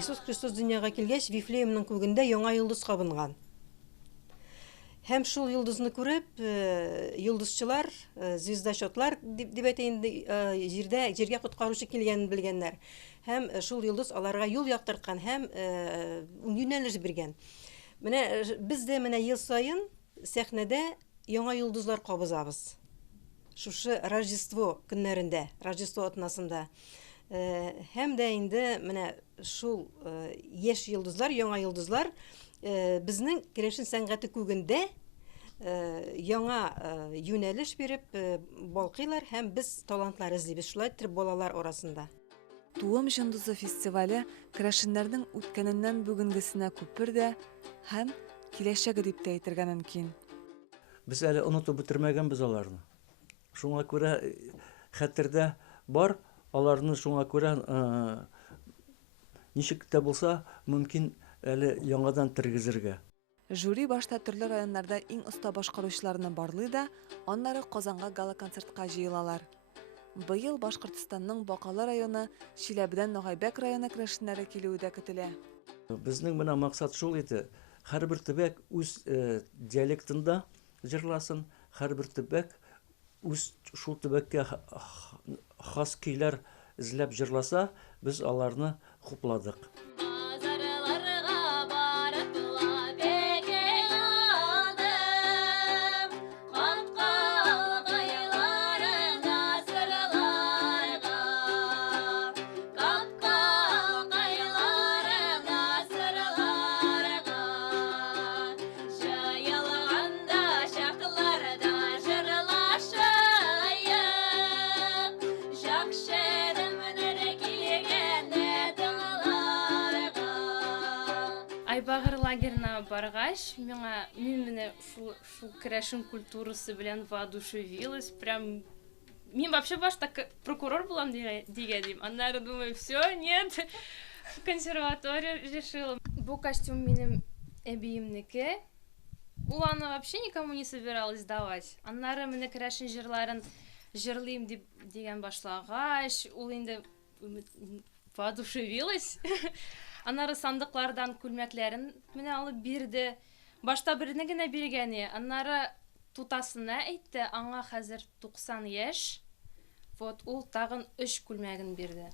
Иисус Христос дөньяга килгәч, Вифлеемның күгендә яңа йолдыз кабынган. Һәм шул йолдызны күреп, йолдызчылар, звездочетлар дип әйтәйин, җиргә коткаручы килгәнен белгәннәр. Һәм шул йолдыз аларга юл яктырткан һәм юнәлеш биргән. Менә без дә ел сайын сәхнәдә яңа йолдызлар кабызабыз. Шушы Рождество көннәрендә, Рождество атнасында. Һәм дә инде менә шул яшь йолдызлар, яңа йолдызлар безнең керәшен сәнгате күгендә яңа юнәлеш биреп балкыйлар һәм без талантлар эзлибез. Шулай итеп балалар арасында. Туым йолдызы фестивале керәшеннәрнең үткәненнән бүгенгесенә күпер дә һәм киләчәге дип тә әйтергә мөмкин. Без әле онытып бетермәгәнбез аларны. Шуңа күрә хәтердә бар, аларны шуңа күрә ничек тә булса мөмкин әле яңадан тергезергә. Жюри башта төрле районнарда иң оста башкаручыларны барлый да, аннары Казанга гала-концертка җыелалар. Быел Башкортстанның Бакалы районы, Чиләбедән Нагайбәк районы керәшеннәре килүе дә көтелә. Безнең менә максат шул иде. Һәрбер төбәк үз диалектында җырласын, һәрбер төбәк үз шул төбәккә хас көйләр эзләп җырласа, без аларны хупладык. Айбагыр лагерына баргач, мин менә шул керәшен культурасы белән воодушевилась. Прям мин вообще башта прокурор булам дигән. Аннары думаю, все, нет. Консерватория решила. Бу костюм минем әбиемнеке. Ул аны вообще никому не собиралась давать. Аннары менә керәшен җырларын җырлыйм дигән башлагач, ул инде воодушевилась. Аннары сандыклардан күлмәкләрен менә алып бирде. Башта берне генә биргәне, аннары тутасына әйтте, аңа хәзер 90 яшь. Вот ул тагын 3 күлмәген бирде.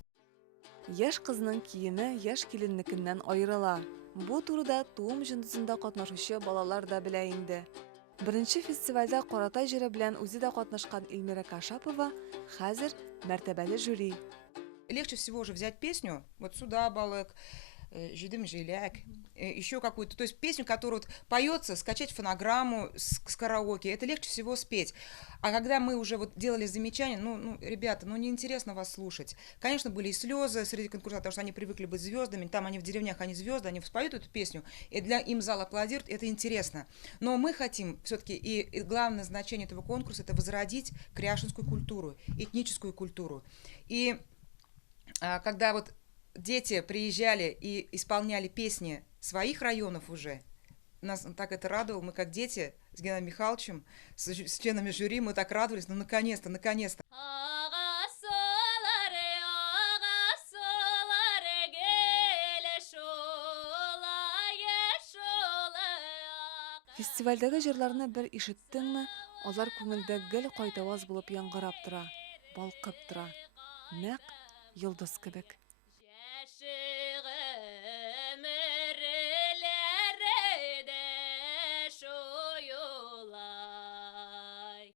Яшь кызның киеме яшь киленнекеннән аерыла. Бу турыда туым йолдызында катнашучы балалар да белә инде. Беренче фестивальдә Каратай җыры белән үзе дә катнашкан Эльмира Кашапова хәзер мәртәбәле жюри. Легче всего же взять песню, вот сюда балык, Жидым жиляк, еще какую-то, то есть песню, которая вот поется, скачать фонограмму с караоке, это легче всего спеть. А когда мы уже вот делали замечания, ребята, неинтересно вас слушать. Конечно, были и слезы среди конкурсантов, потому что они привыкли быть звездами, там они в деревнях, они звезды, они споют эту песню, и для им зал аплодирует, это интересно. Но мы хотим все-таки, и главное значение этого конкурса, это возродить кряшинскую культуру, этническую культуру. И когда вот дети приезжали и исполняли песни своих районов уже, нас так это радовало, мы как дети с Геннадием Михайловичем, с членами жюри, мы так радовались, наконец-то, наконец-то. Фестивальдәге җырларны бер ишеттеңме, алар күңелдә гел кайтаваз булып яңгырап тора, балкып тора. Нәкъ йолдыз кебек.